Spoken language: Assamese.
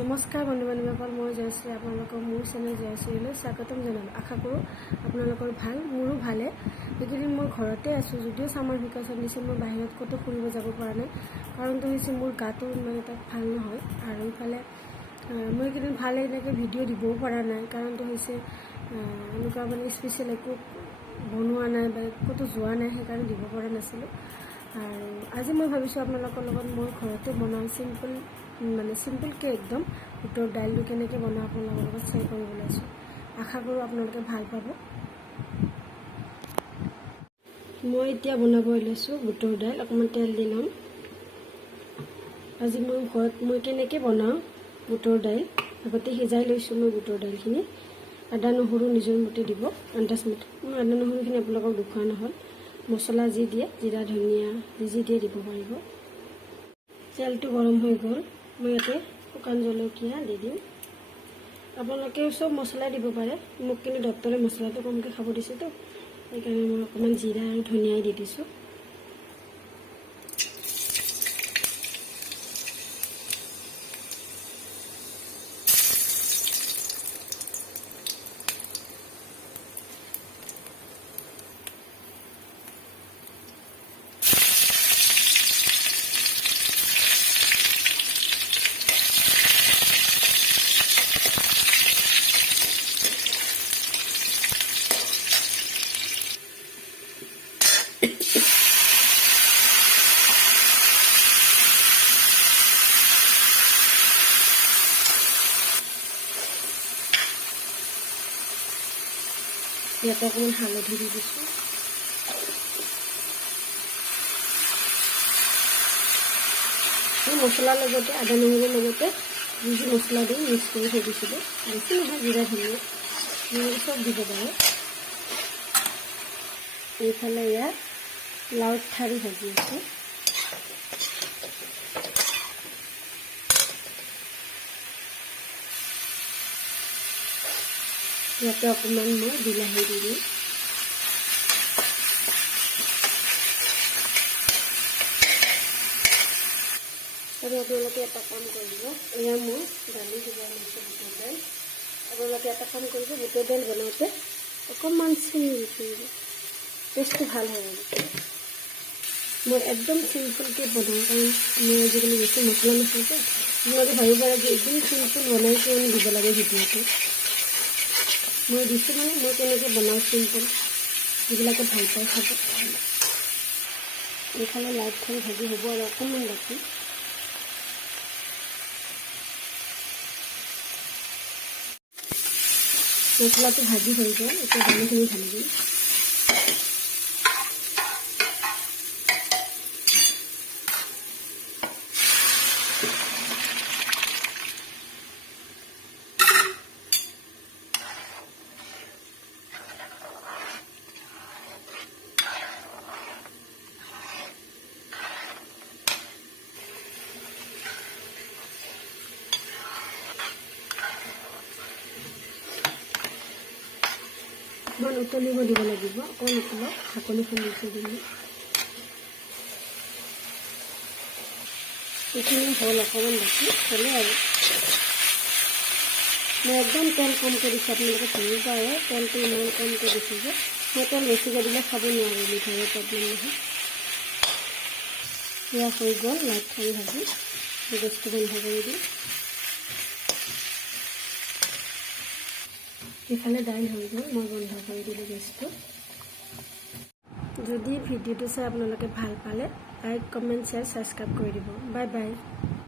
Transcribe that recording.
নমস্কাৰ বন্ধু বান্ধৱীসকল, মই জয়শ্ৰী আপোনালোকক মোৰ চেনেল জয়শ্ৰীলৈ স্বাগতম জনালোঁ। আশা কৰোঁ আপোনালোকৰ ভাল, মোৰো ভালে। এইকেইদিন মই ঘৰতে আছোঁ, যদিও ছামাৰ ভেকেশ্যন দিছে। মই বাহিৰত ক'তো ফুৰিব যাব পৰা নাই। কাৰণটো হৈছে মোৰ গাটো মানে তাত ভাল নহয়, আৰু ইফালে মই এইকেইদিন ভাল এনেকৈ ভিডিঅ' দিবও পৰা নাই। কাৰণটো হৈছে এনেকুৱা মানে স্পেচিয়েল একো বনোৱা নাই বা ক'তো যোৱা নাই, সেইকাৰণে দিব পৰা নাছিলোঁ। আৰু আজি মই ভাবিছোঁ আপোনালোকৰ লগত মই ঘৰতে বনাওঁ চিম্পলকৈ একদম বুটৰ দাইলটো কেনেকৈ বনাওঁ আপোনালোকৰ লগত শ্বেয়াৰ কৰিবলৈ আছোঁ। আশা কৰোঁ আপোনালোকে ভাল পাব। মই এতিয়া বনাব লৈছোঁ বুটৰ দাইল। অকণমান তেল দি ল'ম। আজি মই ঘৰত কেনেকৈ বনাওঁ বুটৰ দাইল, আগতে সিজাই লৈছোঁ মই বুটৰ দাইলখিনি। আদা নহৰু নিজৰ মতে দিব, আন্দাজ মতে। মই আদা নহৰুখিনি আপোনালোকক দেখুওৱা নহ'ল। মছলা যি দিয়ে, জিৰা ধনিয়া যি দিয়ে দিব পাৰিব। তেলটো গৰম হৈ গ'ল, মই ইয়াতে শুকান জলকীয়া দি দিম। আপোনালোকেও চব মছলাই দিব পাৰে, মোক কিন্তু ডক্টৰে মছলাটো কমকৈ খাব দিছেতো, সেইকাৰণে মই অকণমান জিৰা আৰু ধনিয়াই দি দিছোঁ। ইয়াতে অকণমান হালধি দি দিছোঁ। এই মছলাৰ লগতে আদা নহৰুৰ লগতে যি মছলা দি মিক্স কৰি থৈ দিছিলোঁ, বেছি নহয়, জিৰা ধনিয়া চব দিব পাৰে। এইফালে ইয়াত লাও ঠাৰি ভাজি আছোঁ। ইয়াতে অকণমান মই বিলাহী দি দিম। আৰু আপোনালোকে এটা কাম কৰিব, এয়া মই দালি সিজাই লৈছোঁ বুটৰ দাইল। আপোনালোকে এটা কাম কৰিব, বুটৰ দাইল বনাওঁতে অকণমান চেনি দি থৈ দিব, টেষ্টটো ভাল হয়। আৰু মই একদম চিম্পলকৈ বনাওঁ, কাৰণ মই আজিকালি বেছি মছলা নাখাওঁতো। আপোনালোকে ভাবিব পাৰে যে একদম চিম্পল বনাই কিয় দিব লাগে ভিডিঅ'টো। মই দিছোঁ মানে মই কেনেকৈ বনাওঁ চিম্পল, যিবিলাকে ভাল পায় খাব। এইফালে লাইট ঠাৰি ভাজি হ'ব আৰু অকণমান বাকী। মছলাটো ভাজি হৈ গ'ল, এতিয়া দালিখিনি ঢালি দিম। অকণমান উতলিব দিব লাগিব, অকণমান উতলক, ঢাকনিখন দি থৈ দিম। এইখিনি হ'ল, অকণমান বাকী হ'লে আৰু মই একদম তেল কমকৈ দিছোঁ। আপোনালোকে ধৰিব পাৰে তেলটো ইমান কমকৈ দিছোঁ যে, মই তেল বেছিকৈ দিলে খাব নোৱাৰোঁ, মিঠাইৰ প্ৰব্লেম নহয়। এয়া হৈ গ'ল লাইট ঠাৰি ভাজি। গেছটো বন্ধ কৰি দিম। ইফালে দাইল হৈ গ'ল, মই বন্ধ কৰি দিলোঁ গেছটো। যদি ভিডিঅ'টো চাই আপোনালোকে ভাল পালে, লাইক কমেণ্ট শ্বেয়াৰ ছাবস্ক্ৰাইব কৰি দিব। Bye bye.